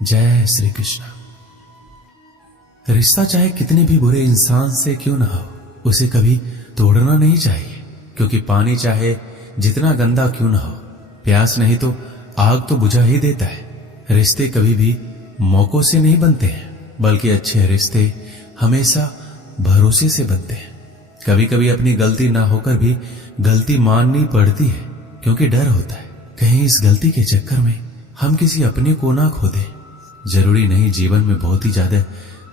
जय श्री कृष्ण। रिश्ता चाहे कितने भी बुरे इंसान से क्यों ना हो, उसे कभी तोड़ना नहीं चाहिए, क्योंकि पानी चाहे जितना गंदा क्यों ना हो, प्यास नहीं तो आग तो बुझा ही देता है। रिश्ते कभी भी मौकों से नहीं बनते हैं, बल्कि अच्छे रिश्ते हमेशा भरोसे से बनते हैं। कभी कभी अपनी गलती ना होकर भी गलती माननी पड़ती है, क्योंकि डर होता है कहीं इस गलती के चक्कर में हम किसी अपने को ना खो दें। जरूरी नहीं जीवन में बहुत ही ज्यादा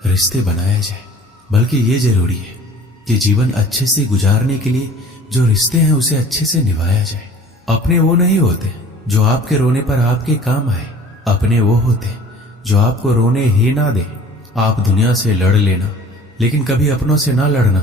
रिश्ते बनाया जाए, बल्कि ये जरूरी है कि जीवन अच्छे से गुजारने के लिए जो रिश्ते हैं उसे अच्छे से निभाया जाए। अपने वो नहीं होते जो आपके रोने पर आपके काम आए, अपने वो होते जो आपको रोने ही ना दे। आप दुनिया से लड़ लेना, लेकिन कभी अपनों से ना लड़ना,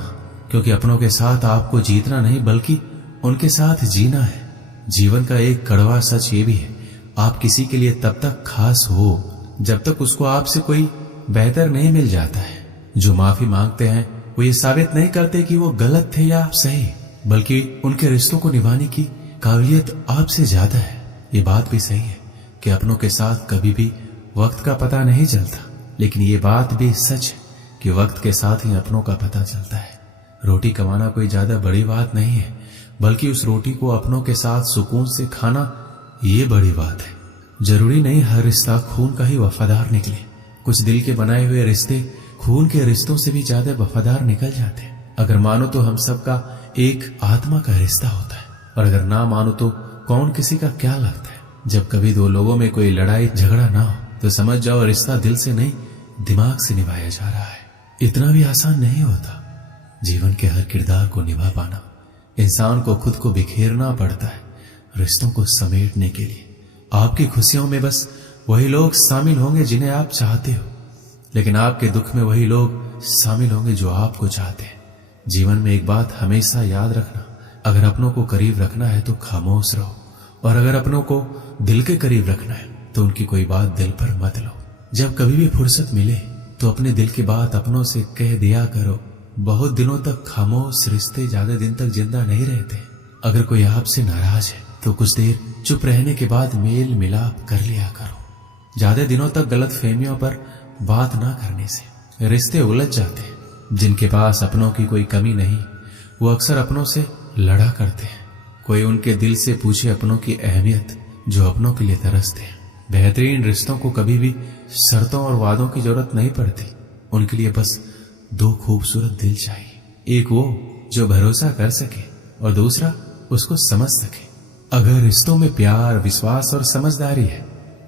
क्योंकि अपनों के साथ आपको जीतना नहीं बल्कि उनके साथ जीना है। जीवन का एक कड़वा सच ये भी है, आप किसी के लिए तब तक खास हो जब तक उसको आपसे कोई बेहतर नहीं मिल जाता है। जो माफी मांगते हैं वो ये साबित नहीं करते कि वो गलत थे या सही, बल्कि उनके रिश्तों को निभाने की काबिलियत आपसे ज्यादा है। ये बात भी सही है कि अपनों के साथ कभी भी वक्त का पता नहीं चलता, लेकिन ये बात भी सच है कि वक्त के साथ ही अपनों का पता चलता है। रोटी कमाना कोई ज्यादा बड़ी बात नहीं है, बल्कि उस रोटी को अपनों के साथ सुकून से खाना ये बड़ी बात है। जरूरी नहीं हर रिश्ता खून का ही वफादार निकले। कुछ दिल के बनाए हुए रिश्ते खून के रिश्तों से भी ज्यादा वफादार निकल जाते हैं। अगर मानो तो हम सबका एक आत्मा का रिश्ता होता है, और अगर ना मानो तो कौन किसी का क्या लगता है। जब कभी दो लोगों में कोई लड़ाई झगड़ा ना हो तो समझ जाओ रिश्ता दिल से नहीं दिमाग से निभाया जा रहा है। इतना भी आसान नहीं होता जीवन के हर किरदार को निभा पाना। इंसान को खुद को बिखेरना पड़ता है रिश्तों को समेटने के लिए। आपकी खुशियों में बस वही लोग शामिल होंगे जिन्हें आप चाहते हो, लेकिन आपके दुख में वही लोग शामिल होंगे जो आपको चाहते हैं। जीवन में एक बात हमेशा याद रखना, अगर अपनों को करीब रखना है तो खामोश रहो, और अगर अपनों को दिल के करीब रखना है तो उनकी कोई बात दिल पर मत लो। जब कभी भी फुर्सत मिले तो अपने दिल की बात अपनों से कह दिया करो। बहुत दिनों तक खामोश रिश्ते ज्यादा दिन तक जिंदा नहीं रहते। अगर कोई आपसे नाराज है तो कुछ देर चुप रहने के बाद मेल मिलाप कर लिया करो। ज्यादा दिनों तक गलत फहमियों पर बात ना करने से रिश्ते उलझ जाते हैं। जिनके पास अपनों की कोई कमी नहीं वो अक्सर अपनों से लड़ा करते हैं। कोई उनके दिल से पूछे अपनों की अहमियत जो अपनों के लिए तरसते हैं। बेहतरीन रिश्तों को कभी भी शर्तों और वादों की जरूरत नहीं पड़ती। उनके लिए बस दो खूबसूरत दिल चाहिए, एक वो जो भरोसा कर सके और दूसरा उसको समझ सके। अगर रिश्तों में प्यार, विश्वास और समझदारी है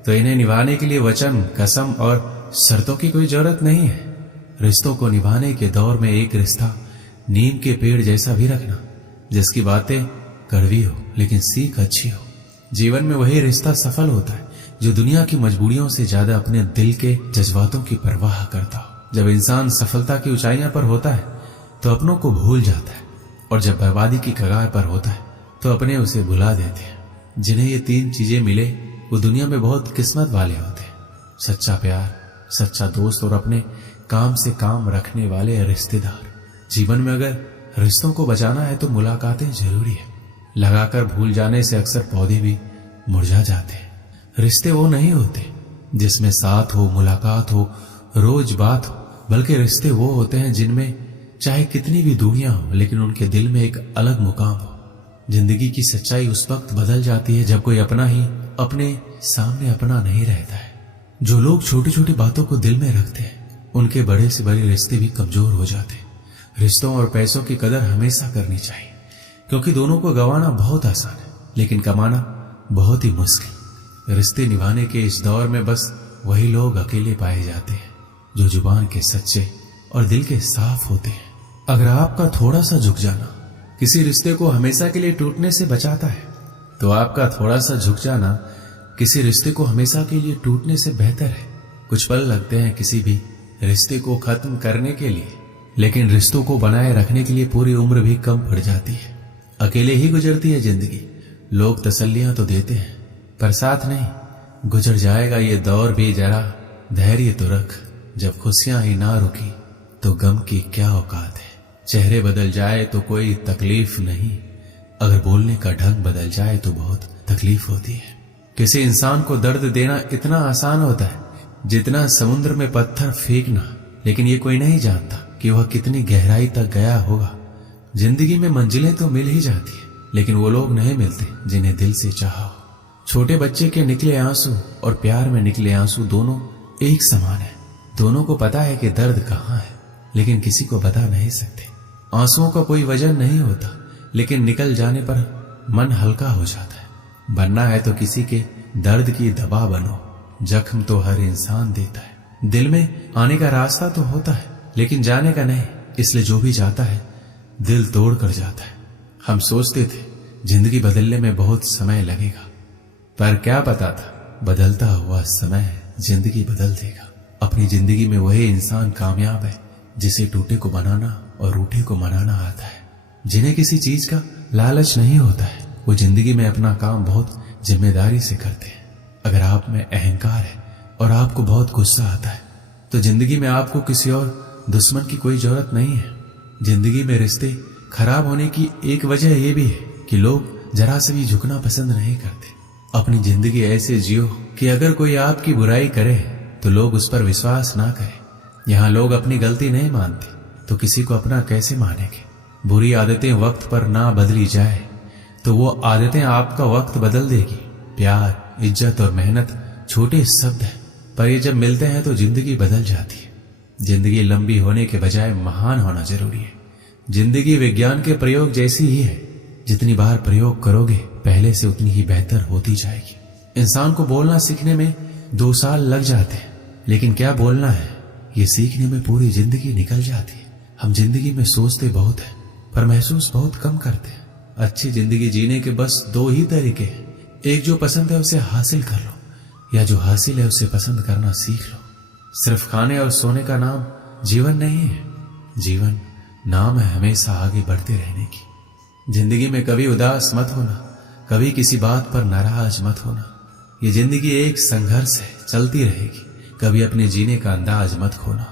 तो इन्हें निभाने के लिए वचन, कसम और शर्तों की कोई जरूरत नहीं है। रिश्तों को निभाने के दौर में एक रिश्ता नीम के पेड़ जैसा भी रखना, जिसकी बातें कड़वी हो लेकिन सीख अच्छी हो। जीवन में वही रिश्ता सफल होता है जो दुनिया की मजबूरियों से ज्यादा अपने दिल के जज्बातों की परवाह करता हो। जब इंसान सफलता की ऊंचाइयों पर होता है तो अपनों को भूल जाता है, और जब बर्बादी की कगार पर होता है तो अपने उसे भुला देते हैं। जिन्हें ये तीन चीजें मिले वो दुनिया में बहुत किस्मत वाले होते हैं। सच्चा प्यार, सच्चा दोस्त और अपने काम से काम रखने वाले रिश्तेदार। जीवन में अगर रिश्तों को बचाना है तो मुलाकातें जरूरी है। लगाकर भूल जाने से अक्सर पौधे भी मुरझा जाते हैं। रिश्ते वो नहीं होते जिसमें साथ हो, मुलाकात हो, रोज बात हो, बल्कि रिश्ते वो होते हैं जिनमें चाहे कितनी भी दूरियां हो लेकिन उनके दिल में एक अलग मुकाम हो। जिंदगी की सच्चाई उस वक्त बदल जाती है जब कोई अपना ही अपने सामने अपना नहीं रहता है। जो लोग छोटी छोटी बातों को दिल में रखते हैं उनके बड़े से बड़े रिश्ते भी कमजोर हो जाते हैं। रिश्तों और पैसों की कदर हमेशा करनी चाहिए, क्योंकि दोनों को गंवाना बहुत आसान है लेकिन कमाना बहुत ही मुश्किल। रिश्ते निभाने के इस दौर में बस वही लोग अकेले पाए जाते हैं जो जुबान के सच्चे और दिल के साफ होते हैं। अगर आपका थोड़ा सा झुक जाना किसी रिश्ते को हमेशा के लिए टूटने से बचाता है तो आपका थोड़ा सा झुक जाना किसी रिश्ते को हमेशा के लिए टूटने से बेहतर है। कुछ पल लगते हैं किसी भी रिश्ते को खत्म करने के लिए, लेकिन रिश्तों को बनाए रखने के लिए पूरी उम्र भी कम पड़ जाती है। अकेले ही गुजरती है जिंदगी। लोग तसल्लियां तो देते हैं पर साथ नहीं। गुजर जाएगा ये दौर भी, जरा धैर्य तो रख। जब खुशियां ही ना रुकी तो गम की क्या औकात है। चेहरे बदल जाए तो कोई तकलीफ नहीं, अगर बोलने का ढंग बदल जाए तो बहुत तकलीफ होती है। किसी इंसान को दर्द देना इतना आसान होता है जितना समुद्र में पत्थर फेंकना, लेकिन ये कोई नहीं जानता कि वह कितनी गहराई तक गया होगा। जिंदगी में मंजिलें तो मिल ही जाती है, लेकिन वो लोग नहीं मिलते जिन्हें दिल से चाहा हो। छोटे बच्चे के निकले आंसू और प्यार में निकले आंसू दोनों एक समान है। दोनों को पता है कि दर्द कहाँ है, लेकिन किसी को बता नहीं सकते। आंसुओं का कोई वजन नहीं होता, लेकिन निकल जाने पर मन हल्का हो जाता है। बनना है तो किसी के दर्द की दवा बनो। जख्म तो हर इंसान देता है। दिल में आने का रास्ता तो होता है, लेकिन जाने का नहीं। इसलिए जो भी जाता है दिल तोड़ कर जाता है। हम सोचते थे जिंदगी बदलने में बहुत समय लगेगा, पर क्या पता था बदलता हुआ समय जिंदगी बदल देगा। अपनी जिंदगी में वही इंसान कामयाब है जिसे टूटे को बनाना और रूठे को मनाना आता है। जिन्हें किसी चीज का लालच नहीं होता है, वो जिंदगी में अपना काम बहुत जिम्मेदारी से करते हैं। अगर आप में अहंकार है और आपको बहुत गुस्सा आता है, तो जिंदगी में आपको किसी और दुश्मन की कोई जरूरत नहीं है। जिंदगी में रिश्ते खराब होने की एक वजह यह भी है कि लोग जरा से भी झुकना पसंद नहीं करते। अपनी जिंदगी ऐसे जियो कि अगर कोई आपकी बुराई करे तो लोग उस पर विश्वास ना करें। यहाँ लोग अपनी गलती नहीं मानते तो किसी को अपना कैसे मानेंगे। बुरी आदतें वक्त पर ना बदली जाए तो वो आदतें आपका वक्त बदल देगी। प्यार, इज्जत और मेहनत छोटे शब्द हैं, पर ये जब मिलते हैं तो जिंदगी बदल जाती है। जिंदगी लंबी होने के बजाय महान होना जरूरी है। जिंदगी विज्ञान के प्रयोग जैसी ही है। जितनी बार प्रयोग करोगे पहले से उतनी ही बेहतर होती जाएगी। इंसान को बोलना सीखने में 2 साल लग जाते हैं, लेकिन क्या बोलना है ये सीखने में पूरी जिंदगी निकल जाती है। हम जिंदगी में सोचते बहुत है पर महसूस बहुत कम करते हैं। अच्छी जिंदगी जीने के बस 2 ही तरीके हैं। एक जो पसंद है उसे हासिल कर लो, या जो हासिल है उसे पसंद करना सीख लो। सिर्फ खाने और सोने का नाम जीवन नहीं है। जीवन नाम है हमेशा आगे बढ़ते रहने की। जिंदगी में कभी उदास मत होना, कभी किसी बात पर नाराज मत होना। ये जिंदगी एक संघर्ष है, चलती रहेगी। कभी अपने जीने का अंदाज मत खोना।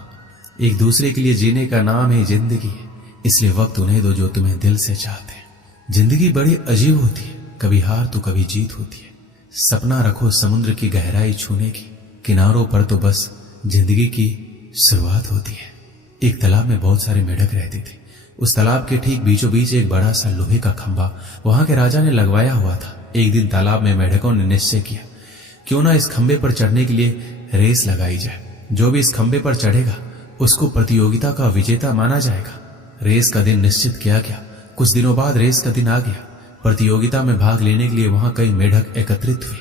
एक दूसरे के लिए जीने का नाम ही जिंदगी है, इसलिए वक्त उन्हें दो जो तुम्हें दिल से चाहते हैं। जिंदगी बड़ी अजीब होती है, कभी हार तो कभी जीत होती है। सपना रखो समुद्र की गहराई छूने की, किनारों पर तो बस जिंदगी की शुरुआत होती है। एक तालाब में बहुत सारे मेढक रहते थे। उस तालाब के ठीक बीचों बीच एक बड़ा सा लोहे का खंभा वहां के राजा ने लगवाया हुआ था। एक दिन तालाब में मेढकों ने निश्चय किया, क्यों ना इस खंभे पर चढ़ने के लिए रेस लगाई जाए। जो भी इस खंभे पर चढ़ेगा उसको प्रतियोगिता का विजेता माना जाएगा। रेस का दिन निश्चित किया गया। कुछ दिनों बाद रेस का दिन आ गया। प्रतियोगिता में भाग लेने के लिए वहां कई मेढक एकत्रित हुए।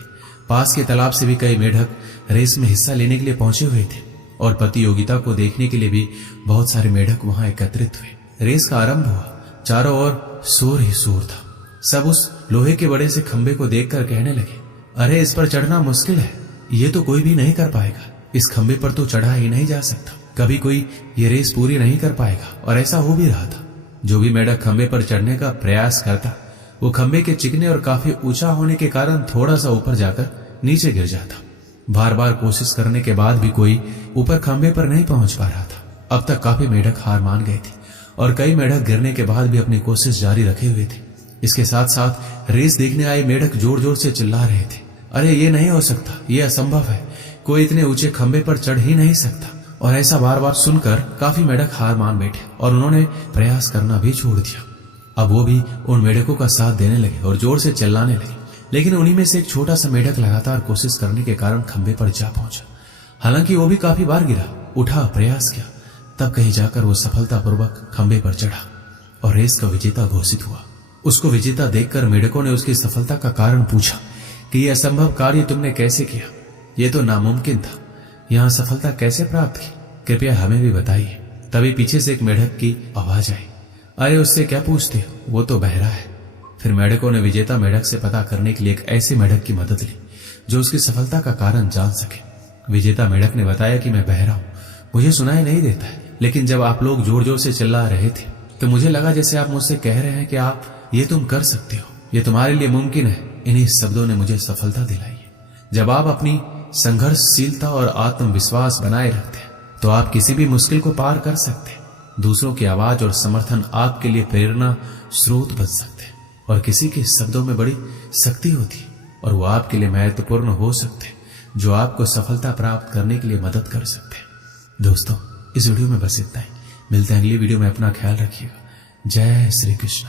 पास के तालाब से भी कई मेढक रेस में हिस्सा लेने के लिए पहुंचे हुए थे और प्रतियोगिता को देखने के लिए भी बहुत सारे मेढक वहां एकत्रित हुए। रेस का आरंभ हुआ। चारों ओर शोर ही शोर था। सब उस लोहे के बड़े से खंभे को देखकर कहने लगे, अरे इस पर चढ़ना मुश्किल है, ये तो कोई भी नहीं कर पाएगा। इस खंभे पर तो चढ़ा ही नहीं जा सकता, कभी कोई ये रेस पूरी नहीं कर पाएगा। और ऐसा हो भी रहा था। जो भी मेढक खंभे पर चढ़ने का प्रयास करता वो खंभे के चिकने और काफी ऊंचा होने के कारण थोड़ा सा ऊपर जाकर नीचे गिर जाता। बार बार कोशिश करने के बाद भी कोई ऊपर खंभे पर नहीं पहुंच पा रहा था। अब तक काफी मेढक हार मान गए थे और कई मेढक गिरने के बाद भी अपनी कोशिश जारी रखे हुए थे। इसके साथ साथ रेस देखने आए मेढक जोर जोर से चिल्ला रहे थे, अरे ये नहीं हो सकता, ये असंभव है, कोई इतने ऊंचे खंभे पर चढ़ ही नहीं सकता। और ऐसा बार बार सुनकर काफी मेढक हार मान बैठे और उन्होंने प्रयास करना भी छोड़ दिया। अब वो भी उन मेढकों का साथ देने लगे और जोर से चिल्लाने लगे। लेकिन उन्हीं में से एक छोटा सा मेढक लगातार कोशिश करने के कारण खंभे पर जा पहुंचा। हालांकि वो भी काफी बार गिरा, उठा, प्रयास किया, तब कहीं जाकर वो सफलतापूर्वक खंभे पर चढ़ा और रेस का विजेता घोषित हुआ। उसको विजेता देखकर मेढकों ने उसकी सफलता का कारण पूछा कि यह असंभव कार्य तुमने कैसे किया, ये तो नामुमकिन था, यहाँ सफलता कैसे प्राप्त की, कृपया हमें भी बताइए। तभी पीछे से एक मेढक की आवाज आई, अरे उससे क्या पूछते हो, वो तो बहरा है। फिर मेढकों ने विजेता मेढक से पता करने के लिए एक ऐसे मेढक की मदद ली जो उसकी सफलता का कारण जान सके। विजेता मेढक ने बताया कि मैं बहरा हूं, मुझे सुनाई नहीं देता है, लेकिन जब आप लोग जोर जोर से चिल्ला रहे थे तो मुझे लगा जैसे आप मुझसे कह रहे हैं कि आप ये तुम कर सकते हो, ये तुम्हारे लिए मुमकिन है। इन्हीं शब्दों ने मुझे सफलता दिलाई है। जब आप अपनी संघर्षशीलता और आत्मविश्वास बनाए रखते हैं तो आप किसी भी मुश्किल को पार कर सकते हैं। दूसरों की आवाज और समर्थन आपके लिए प्रेरणा स्रोत बन सकते हैं और किसी के शब्दों में बड़ी शक्ति होती है और वो आपके लिए महत्वपूर्ण हो सकते हैं। जो आपको सफलता प्राप्त करने के लिए मदद कर सकते हैं। दोस्तों, इस वीडियो में बस इतना ही। मिलते हैं अगली वीडियो में। अपना ख्याल रखिएगा। जय श्री कृष्ण।